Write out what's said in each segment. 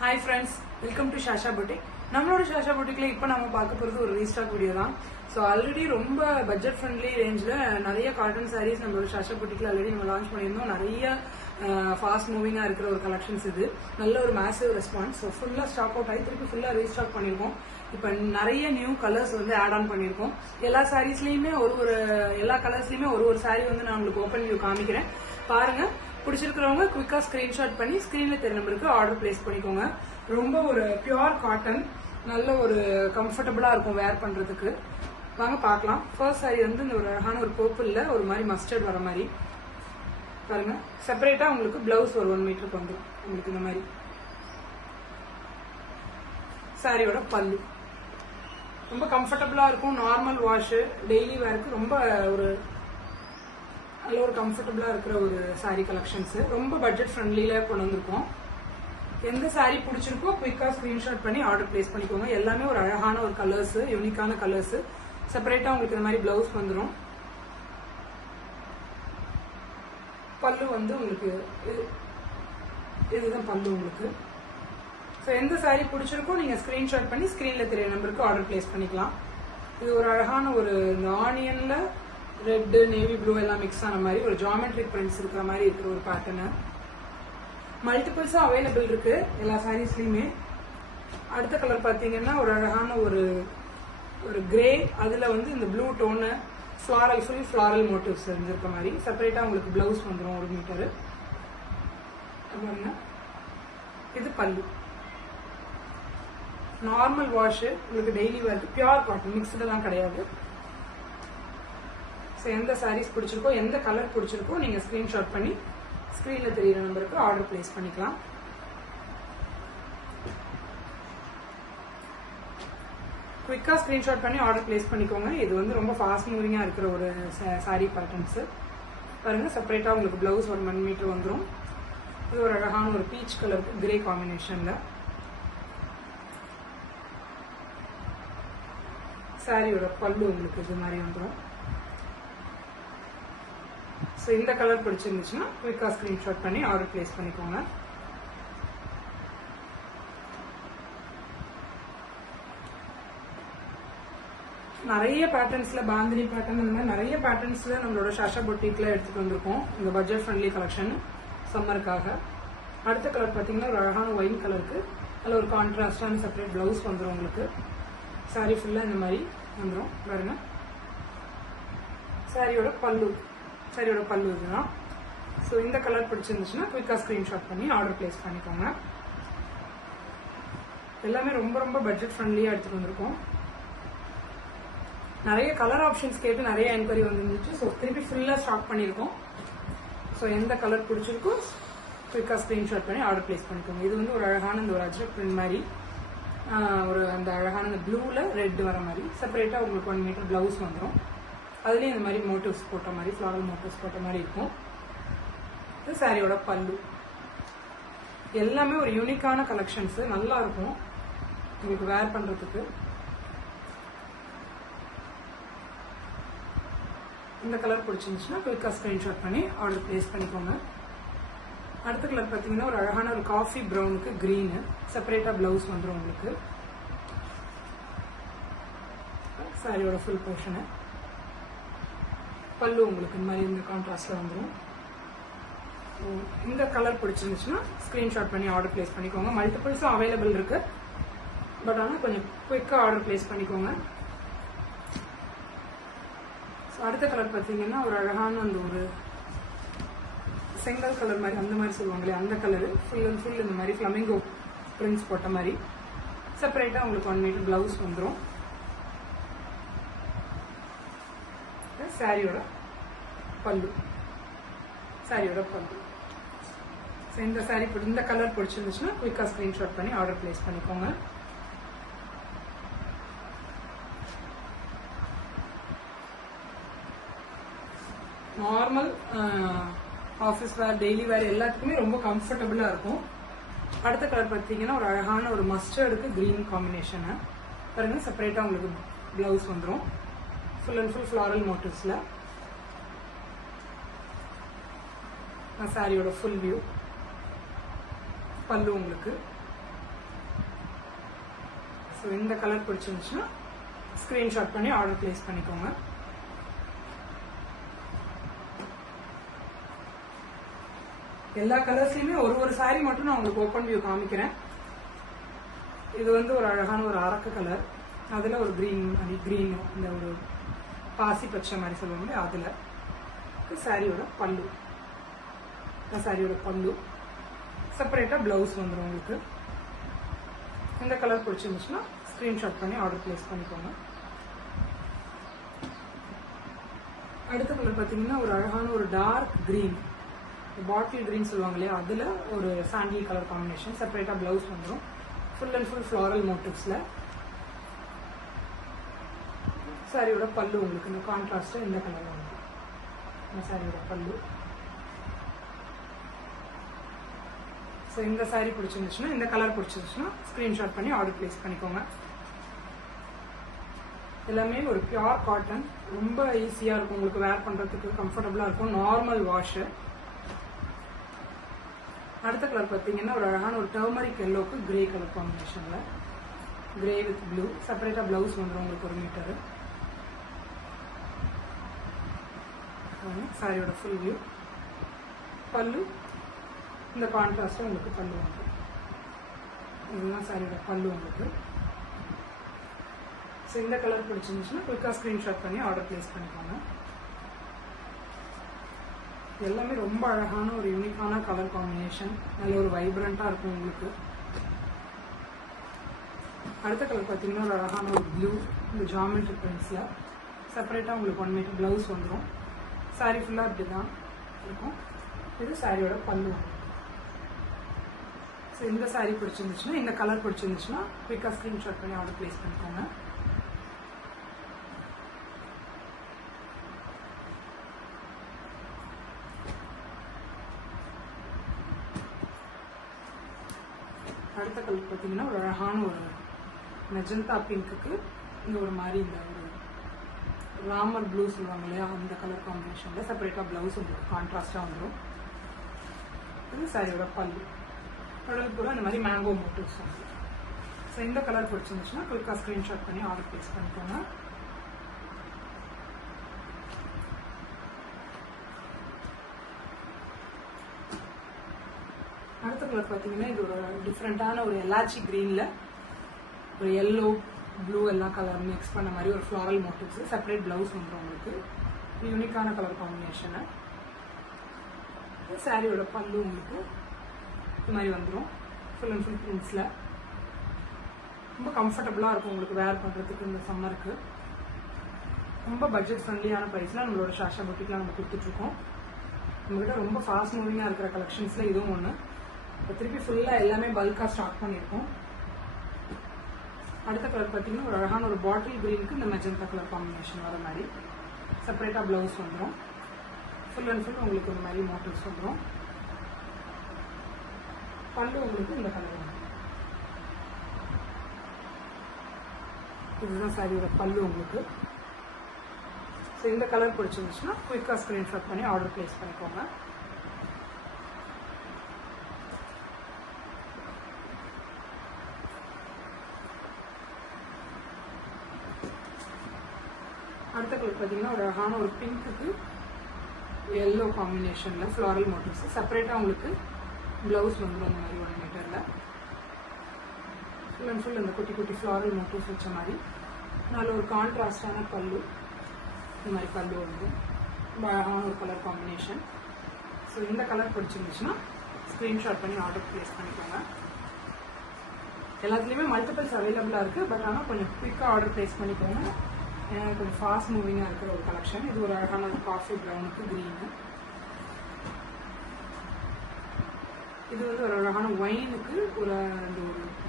Hi friends, welcome to Shasha Boutique. நம்மளோட ஷாஷா புட்டிக்ல இப்போ நம்ம பார்க்க போகிறது ஒரு ரீஸ்டாக் வீடியோ தான். ஸோ ஆல்ரெடி ரொம்ப பட்ஜெட் ஃப்ரெண்ட்லி ரேஞ்சில் நிறைய காட்டன் சாரீஸ் நம்மளோட ஷாஷா புட்டிக்ல ஆல்ரெடி நம்ம லான்ச் பண்ணியிருந்தோம். நிறைய ஃபாஸ்ட் மூவிங்காக இருக்கிற ஒரு கலெக்ஷன்ஸ் இது. நல்ல ஒரு மேசிவ் ரெஸ்பான்ஸ். ஸோ ஃபுல்லாக ஸ்டாக் அவுட் ஆகி திருப்பி ஃபுல்லாக ரீஸ்டாக் பண்ணியிருக்கோம். இப்போ நிறைய நியூ கலர்ஸ் வந்து ஆட் ஆன் பண்ணியிருக்கோம். எல்லா சாரீஸ்லையுமே எல்லா கலர்ஸ்லையுமே ஒரு சாரீ வந்து நான் உங்களுக்கு ஓப்பன் வியூ காமிக்கிறேன் பாருங்க. பிடிச்சிருக்கிறவங்க குவிக்கா ஸ்கிரீன்ஷாட் பண்ணி ஸ்கிரீன்ல தெரிய நம்பருக்கு ஆர்டர் பிளேஸ் பண்ணிக்கோங்க. ரொம்ப ஒரு பியூர் காட்டன், நல்ல ஒரு கம்ஃபர்டபுளா இருக்கும் வேர் பண்றதுக்கு. வாங்க பார்க்கலாம். ஃபர்ஸ்ட் சாரி வந்து இந்த ஒரு அழகான ஒரு பர்பிள்ல ஒரு மாதிரி மஸ்டர்ட் வர மாதிரி பாருங்க. செப்பரேட்டா உங்களுக்கு பிளவுஸ் ஒரு 1 மீட்டருக்கு வந்துடும். உங்களுக்கு இந்த மாதிரி சாரியோட பல்லு ரொம்ப கம்ஃபர்டபுளா இருக்கும். நார்மல் வாஷ் டெய்லி வேருக்கு ரொம்ப ஒரு நல்ல ஒரு கம்ஃபர்டபுளா இருக்கிற ஒரு சாரி கலெக்ஷன்ஸ். ரொம்ப பட்ஜெட் ஃப்ரெண்ட்லியில கொண்டு வந்திருக்கோம். எந்த சாரி பிடிச்சிருக்கோ குயிக்கா ஸ்கிரீன்ஷாட் பண்ணி ஆர்டர் பிளேஸ் பண்ணிக்கோங்க. எல்லாமே ஒரு அழகான ஒரு கலர்ஸ், யூனிக்கான கலர்ஸ். செப்பரேட்டா உங்களுக்கு இந்த மாதிரி பிளவுஸ் வந்துடும். பல்லு வந்து உங்களுக்கு இதுதான் பல்லு உங்களுக்கு. ஸோ எந்த சாரி பிடிச்சிருக்கோ நீங்க ஸ்கிரீன்ஷாட் பண்ணி ஸ்கிரீன்ல தெரிய நம்பருக்கு ஆர்டர் பிளேஸ் பண்ணிக்கலாம். இது ஒரு அழகான ஒரு இந்த ஆனியன்ல ரெட், நேவி ப்ளூ எல்லாம் மிக்ஸ் ஆன மாதிரி ஒரு ஜியோமெட்ரிக் பிரிண்ட்ஸ் இருக்கிற மாதிரி இருக்கிற ஒரு பேட்டர்னு. மல்டிபிள்ஸும் அவைலபிள் இருக்கு எல்லா சாரீஸ்லயுமே. அடுத்த கலர் பார்த்தீங்கன்னா ஒரு அழகான ஒரு கிரே, அதுல வந்து இந்த blue tone floral, full floral motives இருந்திருக்க மாதிரி. செப்பரேட்டா உங்களுக்கு பிளவுஸ் வந்துடும் 1 மீட்டரு. இது பல்லு. நார்மல் வாஷ் உங்களுக்கு டெய்லி வேர்க்கு, பியூர் காட்டன், மிக்ஸ்டெல்லாம் கிடையாது. ஸோ எந்த சாரீஸ் பிடிச்சிருக்கோ, எந்த கலர் பிடிச்சிருக்கோ நீங்க ஸ்கிரீன்ஷாட் பண்ணி ஸ்கிரீன்ல தெரியுற நம்பருக்கு ஆர்டர் பிளேஸ் பண்ணிக்கலாம். குவிக்கா ஸ்கிரீன்ஷாட் பண்ணி ஆர்டர் பிளேஸ் பண்ணிக்கோங்க. இது வந்து ரொம்ப ஃபாஸ்ட் மூவிங்கா இருக்கிற ஒரு சாரீ பேட்டர்ன்ஸ் பாருங்க. செப்பரேட்டா உங்களுக்கு பிளவுஸ் ஒரு 1 மீட்டர் வந்துடும். இது ஒரு அழகான ஒரு பீச் கலருக்கு கிரே காம்பினேஷன்ல சாரியோட பல்லு உங்களுக்கு இது மாதிரி வந்துடும். ஸோ இந்த கலர் பிடிச்சிருந்துச்சுன்னா குயிக்கா ஸ்கிரீன்ஷாட் பண்ணி ஆர்டர் பிளேஸ் பண்ணிக்கோங்க. நிறைய பேட்டர்ன்ஸ்ல பாந்தினி பேட்டர்ன், இந்த மாதிரி நிறைய பேட்டர்ன்ஸ்ல நம்மளோட ஷாஷா பொட்டிக்ல எடுத்துட்டு வந்திருக்கோம் இந்த பட்ஜெட் ஃப்ரெண்ட்லி கலெக்ஷன் சம்மருக்காக. அடுத்த கலர் பார்த்தீங்கன்னா ஒரு அழகான ஒயின் கலருக்கு அதில் ஒரு கான்ட்ராஸ்டான செப்பரேட் பிளவுஸ் வந்துடும் உங்களுக்கு. சாரி ஃபுல்லா இந்த மாதிரி வந்துடும் பாருங்க. சாரியோட பல்லு இதுதான். ஸோ இந்த கலர் பிடிச்சிருந்துச்சுன்னா குயிக்கா ஸ்கிரீன்ஷாட் பண்ணி ஆர்டர் பிளேஸ் பண்ணிக்கோங்க. எல்லாமே ரொம்ப ரொம்ப பட்ஜெட் ஃப்ரெண்ட்லியா எடுத்துட்டு வந்திருக்கோம். நிறைய கலர் ஆப்ஷன்ஸ் கேட்டு நிறைய என்கொயரி வந்துருந்துச்சு. ஸோ திருப்பி ஃபுல்லா ஸ்டாக் பண்ணியிருக்கோம். ஸோ எந்த கலர் பிடிச்சிருக்கோ குயிக்கா ஸ்கிரீன்ஷாட் பண்ணி ஆர்டர் பிளேஸ் பண்ணிக்கோங்க. இது வந்து ஒரு அழகான இந்த ஒரு அஜ்ரக் பிரிண்ட் மாதிரி ஒரு அந்த அழகான இந்த ப்ளூல ரெட் வர மாதிரி. செப்பரேட்டா உங்களுக்கு 1 மீட்டர் பிளவுஸ் வந்துடும். அதுலேயும் இந்த மாதிரி மோட்டிவ்ஸ் போட்ட மாதிரி, ஃப்ளாரல் மோட்டிவ்ஸ் போட்ட மாதிரி இருக்கும். இது சாரியோட பல்லு. எல்லாமே ஒரு யூனிக்கான கலெக்ஷன்ஸ், நல்லா இருக்கும் உங்களுக்கு வேர் பண்றதுக்கு. இந்த கலர் பிடிச்சிருந்துச்சுன்னா குயிக்கா ஸ்கிரீன்ஷாட் பண்ணி ஆர்டர் பிளேஸ் பண்ணிக்கோங்க. அடுத்த கலர் பார்த்தீங்கன்னா ஒரு அழகான ஒரு காஃபி ப்ரௌனுக்கு கிரீனு. செப்பரேட்டா பிளவுஸ் வந்துடும் உங்களுக்கு. சாரியோட ஃபுல் போர்ஷனு. பல்லு உங்களுக்கு இந்த மாதிரி இந்த கான்ட்ராஸ்ட்ல வந்துடும். இந்த கலர் பிடிச்சிருந்துச்சுன்னா ஸ்கிரீன்ஷாட் பண்ணி ஆர்டர் பிளேஸ் பண்ணிக்கோங்க. மல்டிபிள்ஸும் அவைலபிள் இருக்கு. பட் ஆனால் கொஞ்சம் குயிக்காக ஆர்டர் பிளேஸ் பண்ணிக்கோங்க. அடுத்த கலர் பார்த்தீங்கன்னா ஒரு அழகான அந்த ஒரு செங்கல் கலர் மாதிரி, அந்த மாதிரி சொல்லுவாங்களே அந்த கலரு. ஃபுல் அண்ட் ஃபுல் இந்த மாதிரி ஃப்ளமிங்கோ பிரிண்ட்ஸ் போட்ட மாதிரி. செப்பரேட்டாக உங்களுக்கு 1 மீட்டர் பிளவுஸ் வந்துடும். சாரியோட பல்லு. இந்த சாரி இந்த கலர் பிடிச்சிருந்துச்சுன்னா குயிக்கா ஸ்கிரீன்ஷாட் பண்ணி ஆர்டர் பிளேஸ் பண்ணிக்கோங்க. நார்மல் ஆஃபீஸ் வேர், டெய்லி வேர் எல்லாத்துக்குமே ரொம்ப கம்ஃபர்டபுளா இருக்கும். அடுத்த கலர் பார்த்தீங்கன்னா ஒரு அழகான ஒரு மஸ்டர்டுக்கு கிரீன் காம்பினேஷனு பாருங்க. செப்பரேட்டா உங்களுக்கு பிளவுஸ் வந்துடும். ஃபுல் அண்ட் ஃபுல் ஃப்ளாரல் மோட்டிவ்ஸ்ல. சாரியோட ஃபுல் வியூ. பல்லு உங்களுக்கு ஸோ இந்த கலர் பிடிச்சிருந்துச்சுன்னா ஸ்க்ரீன்ஷாட் பண்ணி ஆர்டர் பிளேஸ் பண்ணிக்கோங்க. எல்லா கலர்ஸ்லயுமே ஒரு சாரி மட்டும் நான் உங்களுக்கு ஓப்பன் வியூ காமிக்கிறேன். இது வந்து ஒரு அழகான ஒரு அரக்கு கலர், அதுல ஒரு கிரீன் இந்த ஒரு பாசி பச்சை மாதிரி சொல்லுவாங்க, அதுல சாரியோட பல்லு, சாரியோட பல்லு செப்பரேட்டா பிளவுஸ் வந்துடும் உங்களுக்கு. இந்த கலர் பிடிச்சிருந்துச்சுன்னா ஸ்கிரீன்ஷாட் பண்ணி ஆர்டர் பிளேஸ் பண்ணிக்கோங்க. அடுத்த கலர் பார்த்தீங்கன்னா ஒரு அழகான ஒரு டார்க் கிரீன், பாட்டில் கிரீன் சொல்லுவாங்க இல்லையா, அதுல ஒரு சாண்டில் கலர் காம்பினேஷன், செப்பரேட்டா பிளவுஸ் வந்துடும். ஃபுல் அண்ட் ஃபுல் ஃப்ளாரல் மோட்டிவ்ஸ்ல. சாரியோட பல்லு உங்களுக்கு இந்த கான்ட்ராஸ்ட் இந்த கலர் வந்து இந்த சாரியோட பல்லு. ஸோ இந்த சாரி பிடிச்சிருந்துச்சுன்னா, இந்த கலர் பிடிச்சிருந்துச்சுன்னா ஸ்கிரீன்ஷாட் பண்ணி ஆர்டர் பிளேஸ் பண்ணிக்கோங்க. எல்லாமே ஒரு பியூர் காட்டன், ரொம்ப ஈஸியா இருக்கும் உங்களுக்கு வேர் பண்றதுக்கு, கம்ஃபர்டபுளா இருக்கும், நார்மல் வாஷ். அடுத்த கலர் பார்த்தீங்கன்னா ஒரு அழகான ஒரு டர்மரிக் எல்லோக்கு கிரே கலர் காம்பினேஷன்ல, கிரே வித் ப்ளூ, செப்பரேட்டா பிளவுஸ் வந்துடும் உங்களுக்கு 1 மீட்டர். சாரியோட ஃபுல் வியூ, பல்லு இந்த கான்ட்ராஸ்ட் உங்களுக்கு பல்லு வந்துடும். இதுதான் சாரியோட பல்லு உங்களுக்கு. ஸோ இந்த கலர் பிடிச்சிருந்துச்சுன்னா குயிக்காக ஸ்க்ரீன்ஷாட் பண்ணி ஆர்டர் பிளேஸ் பண்ணிக்கோங்க. எல்லாமே ரொம்ப அழகான ஒரு யூனிக்கான கலர் காம்பினேஷன், நல்ல ஒரு வைப்ரண்ட்டாக இருக்கும் உங்களுக்கு. அடுத்த கலர் பார்த்தீங்கன்னா ஒரு அழகான ஒரு ப்ளூ, இந்த ஜாமெட்ரி பிரிண்ட்ஸில் செப்பரேட்டாக உங்களுக்கு 1 மீட்டர் ப்ளவுஸ் வந்துடும். சாரி ஃபுல்லாக இப்படி தான் இருக்கும். இது சாரியோட பல்லு. ஸோ இந்த சாரி பிடிச்சிருந்துச்சுன்னா, இந்த கலர் பிடிச்சிருந்துச்சுன்னா குயிக்காக ஸ்க்ரீன்ஷாட் பண்ணி ஆர்டர் பிளேஸ் பண்ணிக்கோங்க. அடுத்த கலர் பார்த்தீங்கன்னா ஒரு அழகான ஒரு மெஜந்தா பிங்க்குக்கு இந்த ஒரு மாதிரி இந்த ஒரு ராமர் ப்ளூ சொல்லுவாங்க இல்லையா, அந்த கலர் காம்பினேஷன்ல செப்பரேட்டா பிளவுஸ் உங்களுக்கு கான்ட்ராஸ்டா வந்துடும். இது சாரியோட பல்லு, கடல் பூரா இந்த மாதிரி மேங்கோ மோட்டிவ்ஸ் வந்து. ஸோ இந்த கலர் பிடிச்சிருந்துச்சுன்னா குயிக்காக ஸ்க்ரீன்ஷாட் பண்ணி ஆர்டர் பிளேஸ் பண்ணிக்கோங்க. அடுத்த கலர் பார்த்தீங்கன்னா இது ஒரு டிஃப்ரெண்டான ஒரு எலாச்சி கிரீன்ல ஒரு எல்லோ ப்ளூ எல்லா கலர் மிக்ஸ் பண்ண மாதிரி ஒரு ஃப்ளாரல் மோட்டிவ்ஸ், செப்பரேட் பிளவுஸ் வந்துடும் உங்களுக்கு. யூனிக்கான கலர் காம்பினேஷனு. சாரியோட பல்லு உங்களுக்கு இது மாதிரி வந்துடும், ஃபுல் அண்ட் ஃபுல் பிரிண்ட்ஸில். ரொம்ப கம்ஃபர்டபுளாக இருக்கும் உங்களுக்கு வேர் பண்ணுறதுக்கு இந்த சம்மருக்கு. ரொம்ப பட்ஜெட் ஃப்ரெண்ட்லியான ப்ரைஸில் நம்மளோட சாஷா புட்டிக்லாம் நம்ம கொடுத்துட்ருக்கோம். நம்மகிட்ட ரொம்ப ஃபாஸ்ட் மூவிங்காக இருக்கிற கலெக்ஷன்ஸில் இதுவும் ஒன்று. இப்போ திருப்பி ஃபுல்லாக எல்லாமே பல்காக ஸ்டார்ட் பண்ணியிருக்கோம். அடுத்த கலர் பார்த்தீங்கன்னா ஒரு அழகான ஒரு பாட்டில் கிரீனுக்கு இந்த மெஜந்தா கலர் காம்பினேஷன் வர மாதிரி செப்பரேட்டாக பிளவுஸ் வந்துடும். ஃபுல் அண்ட் ஃபுல் உங்களுக்கு இந்த மாதிரி மோட்டிவ்ஸ் வந்துடும். பல்லு உங்களுக்கு இந்த கலர் வந்துடும். இதுதான் சாரியோட பல்லு உங்களுக்கு. ஸோ இந்த கலர் பிடிச்சிருந்துச்சுன்னா குயிக்காக ஸ்க்ரீன்ஷாட் பண்ணி ஆர்டர் பிளேஸ் பண்ணிக்கோங்க. அடுத்த கலர் பார்த்தீங்கன்னா ஒரு அழகான ஒரு பிங்க்குக்கு எல்லோ காம்பினேஷனில் ஃப்ளாரல் மோட்டிவ்ஸ், செப்பரேட்டாக உங்களுக்கு ப்ளவுஸ் வந்துடும் அந்த மாதிரி 1 மீட்டரில். ஃபுல் அண்ட் ஃபுல் இந்த குட்டி குட்டி ஃப்ளாரல் மோட்டிவ்ஸ் வச்ச மாதிரி நல்ல ஒரு கான்ட்ராஸ்டான பல்லு, இந்த மாதிரி பல்லு வந்து ரொம்ப அழகான ஒரு கலர் காம்பினேஷன். ஸோ இந்த கலர் பிடிச்சிருந்துச்சுன்னா ஸ்க்ரீன்ஷாட் பண்ணி ஆர்டர் பிளேஸ் பண்ணிக்கோங்க. எல்லாத்துலேயுமே மல்டிபிள்ஸ் அவைலபிளாக இருக்குது, பட் ஆனால் கொஞ்சம் குயிக்காக ஆர்டர் பிளேஸ் பண்ணிக்கோங்க. ஏன்னா கொஞ்சம் ஃபாஸ்ட் மூவிங்காக இருக்கிற ஒரு கலெக்ஷன். இது ஒரு அழகான காஃபி ப்ரௌனுக்கு க்ரீனு. இது வந்து ஒரு அழகான ஒயினுக்கு ஒரு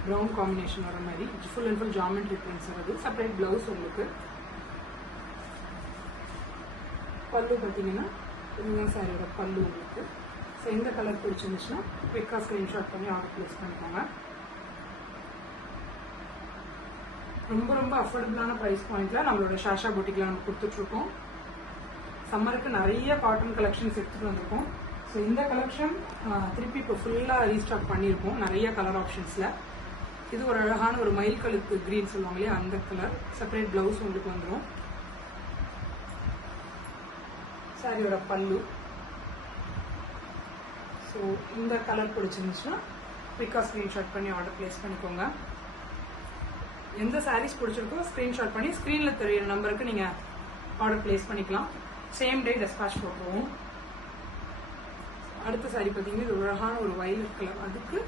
ப்ரௌன் காம்பினேஷன் வர மாதிரி full and full geometry prints வருது. செப்பரேட் பிளவுஸ் உங்களுக்கு. பல்லு பார்த்தீங்கன்னா இதுதான் சாரியோட பல்லு உங்களுக்கு. ஸோ இந்த கலர் பிடிச்சிருந்துச்சுன்னா குயிக்காக ஸ்க்ரீன்ஷாட் பண்ணி ஆர்டர் பிளேஸ் பண்ணிக்கோங்க. ரொம்ப ரொம்ப அஃபோர்டபுளான ப்ரைஸ் பாயிண்ட்ல நம்மளோட சாஷா புட்டிக்ல நம்ம கொடுத்துட்ருக்கோம். சம்மருக்கு நிறைய காட்டன் கலெக்ஷன்ஸ் எடுத்துகிட்டு வந்திருக்கோம். ஸோ இந்த கலெக்ஷன் திருப்பி இப்போ ஃபுல்லாக ரீஸ்டாக் பண்ணியிருக்கோம் நிறைய கலர் ஆப்ஷன்ஸில். இது ஒரு அழகான ஒரு மயில் கழுத்து கிரீன் சொல்லுவாங்க இல்லையா, அந்த கலர். செப்பரேட் பிளவுஸ் உங்களுக்கு வந்துடும். சாரியோட பல்லு. ஸோ இந்த கலர் பிடிச்சிருந்துச்சுன்னா குயிக்காக ஸ்க்ரீன்ஷாட் பண்ணி ஆர்டர் பிளேஸ் பண்ணிக்கோங்க. எந்த சாரீஸ் பிடிச்சிருக்கோ ஸ்க்ரீன்ஷாட் பண்ணி ஸ்க்ரீனில் தெரியுற நம்பருக்கு நீங்கள் ஆர்டர் பிளேஸ் பண்ணிக்கலாம். சேம் டே டெஸ்பாச் போட்டுருவோம். அடுத்த சாரி பார்த்தீங்கன்னா இது அழகான ஒரு வயலட் கலர், அதுக்கு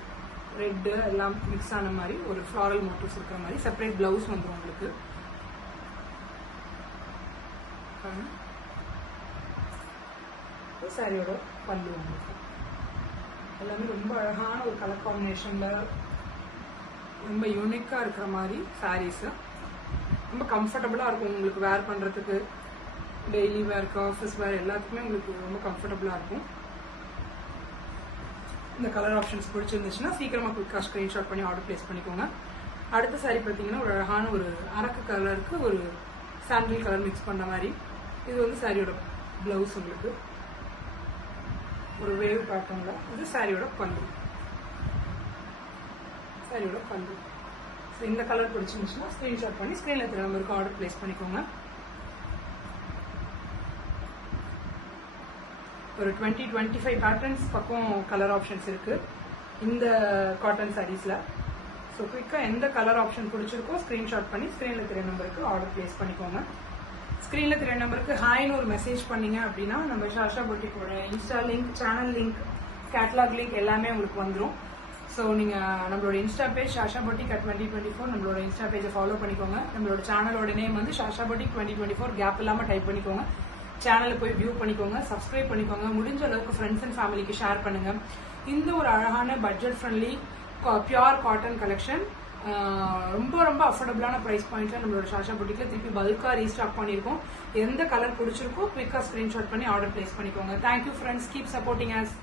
ரெட்டு எல்லாம் மிக்ஸ் ஆன மாதிரி ஒரு ஃப்ளாரல் மோட்டிவ்ஸ் இருக்கிற மாதிரி செப்பரேட் பிளவுஸ் வந்துடும் உங்களுக்கு. சாரியோட பல்லு உங்களுக்கு எல்லாமே ரொம்ப அழகான ஒரு கலர் காம்பினேஷன்ல ரொம்ப யூனிக்கா இருக்கிற மாதிரி சாரீஸ். ரொம்ப கம்ஃபர்டபுளா இருக்கும் உங்களுக்கு வேர் பண்றதுக்கு, டெய்லி வேர்க்கு, ஆஃபீஸ் வேர் எல்லாத்துக்குமே உங்களுக்கு ரொம்ப கம்ஃபர்டபுளா இருக்கும். இந்த கலர் ஆப்ஷன்ஸ் பிடிச்சிருந்துச்சுன்னா சீக்கிரமா குயிக்காக ஸ்க்ரீன்ஷாட் பண்ணி ஆர்டர் பிளேஸ் பண்ணிக்கோங்க. அடுத்த சாரி பார்த்தீங்கன்னா ஒரு அழகான ஒரு அரக்கு கலருக்கு ஒரு சாண்டில் கலர் மிக்ஸ் பண்ண மாதிரி. இது வந்து சாரியோட பிளவுஸ் உங்களுக்கு ஒரு வேவ் பேட்டர்ன்ல. இது சாரியோட பல்லு. சாரியோட பல்லு. ஸோ இந்த கலர் பிடிச்சிருந்துச்சுன்னா ஸ்க்ரீன்ஷாட் பண்ணி ஸ்க்ரீனில் இருக்கிற நம்பருக்கு ஆர்டர் பிளேஸ் பண்ணிக்கோங்க. ஒரு 20-25 பேட்டர்ன்ஸ் பக்கம் கலர் ஆப்ஷன்ஸ் இருக்கு இந்த காட்டன் சாரீஸ்ல. ஸோ குயிக்காக எந்த கலர் ஆப்ஷன் பிடிச்சிருக்கோ ஸ்க்ரீன்ஷாட் பண்ணி ஸ்க்ரீனில் தெரிய நம்பருக்கு ஆர்டர் பிளேஸ் பண்ணிக்கோங்க. ஸ்க்ரீனில் தெரிய நம்பருக்கு ஹாய்னு ஒரு மெசேஜ் பண்ணீங்க அப்படின்னா நம்ம சாஷா பொட்டிக்கோட insta link, channel link, catalogue link எல்லாமே உங்களுக்கு வந்துடும். ஸோ நீங்கள் நம்மளோட insta page Sasha boutique at 2024 நம்மளோட இன்ஸ்டா பேஜை ஃபாலோ பண்ணிக்கோங்க. நம்மளோட சேனலோட நேம் வந்து சாஷா பொட்டிக் 2024 கேப் இல்லாமல் டைப் பண்ணிக்கோங்க. சேனலை போய் வியூ பண்ணிக்கோங்க, சப்ஸ்கிரைப் பண்ணிக்கோங்க. முடிஞ்ச அளவுக்கு ஃப்ரெண்ட்ஸ் அண்ட் ஃபேமிலிக்கு ஷேர் பண்ணுங்க. இந்த ஒரு அழகான budget friendly pure cotton collection ரொம்ப ரொம்ப அஃபோர்டபுளான ப்ரைஸ் பாயிண்ட்ல நம்மளோட சாஷா பொட்டிக்ல திருப்பி பல்கா ரீஸ்டாக் பண்ணியிருக்கோம். எந்த கலர் பிடிச்சிருக்கோ குயிக்காக ஸ்க்ரீன்ஷாட் பண்ணி ஆர்டர் பிளேஸ் பண்ணிக்கோங்க. Thank you friends, keep supporting us.